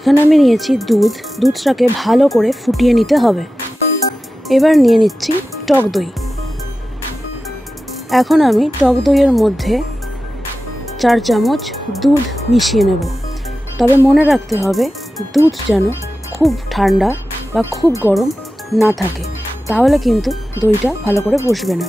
এখানে আমি নিয়েছি দুধ। দুধটাকে ভালো করে ফুটিয়ে নিতে হবে। এবার নিয়ে নিচ্ছি টক দই। এখন আমি টক দইয়ের মধ্যে 4 চামচ দুধ মিশিয়ে নেব। তবে মনে রাখতে হবে দুধ যেন খুব ঠান্ডা বা খুব গরম না থাকে, তাহলে কিন্তু দইটা ভালো করে বসবে না।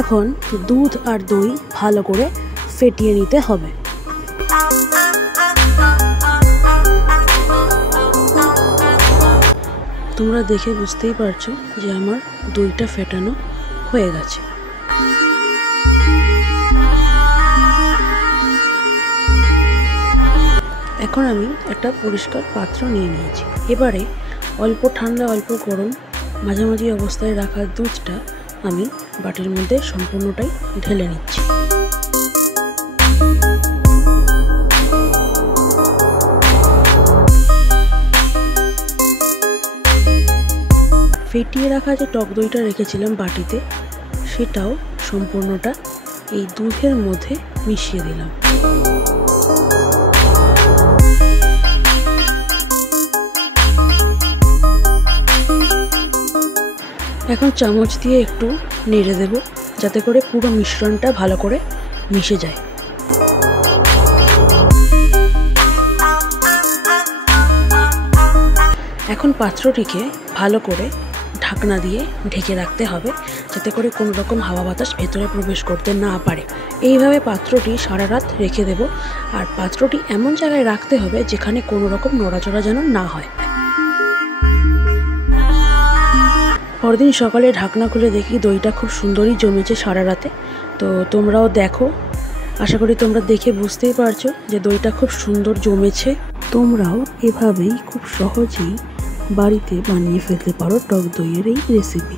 এখন দুধ আর দই ভালো করে ফেটিয়ে নিতে হবে। তোমরা দেখে বুঝতেই পারছো যে আমার দইটা ফেটানো হয়ে গেছে। এখন আমি একটা পরিষ্কার পাত্র নিয়ে নিয়েছি। এবারে অল্প ঠান্ডা অল্প গরম মাঝামাঝি অবস্থায় রাখা দুধটা আমি বাটির মধ্যে সম্পূর্ণটাই ঢেলে নিচ্ছি। ফেটিয়ে রাখা যে টক দইটা রেখেছিলাম বাটিতে, সেটাও সম্পূর্ণটা এই দুধের মধ্যে মিশিয়ে দিলাম। এখন চামচ দিয়ে একটু নেড়ে দেব, যাতে করে পুরো মিশ্রণটা ভালো করে মিশে যায়। এখন পাত্রটিকে ভালো করে ঢাকনা দিয়ে ঢেকে রাখতে হবে, যাতে করে কোনো রকম হাওয়া বাতাস ভেতরে প্রবেশ করতে না পারে। এইভাবে পাত্রটি সারা রাত রেখে দেব। আর পাত্রটি এমন জায়গায় রাখতে হবে যেখানে কোনো রকম নড়াচড়া যেন না হয়। পরদিন সকালে ঢাকনা খুলে দেখি দইটা খুব সুন্দরই জমেছে সারা রাতে। তো তোমরাও দেখো, আশা করি তোমরা দেখে বুঝতেই পারছো যে দইটা খুব সুন্দর জমেছে। তোমরাও এভাবেই খুব সহজেই বাড়িতে বানিয়ে ফেলতে পারো টক দইয়ের এই রেসিপি।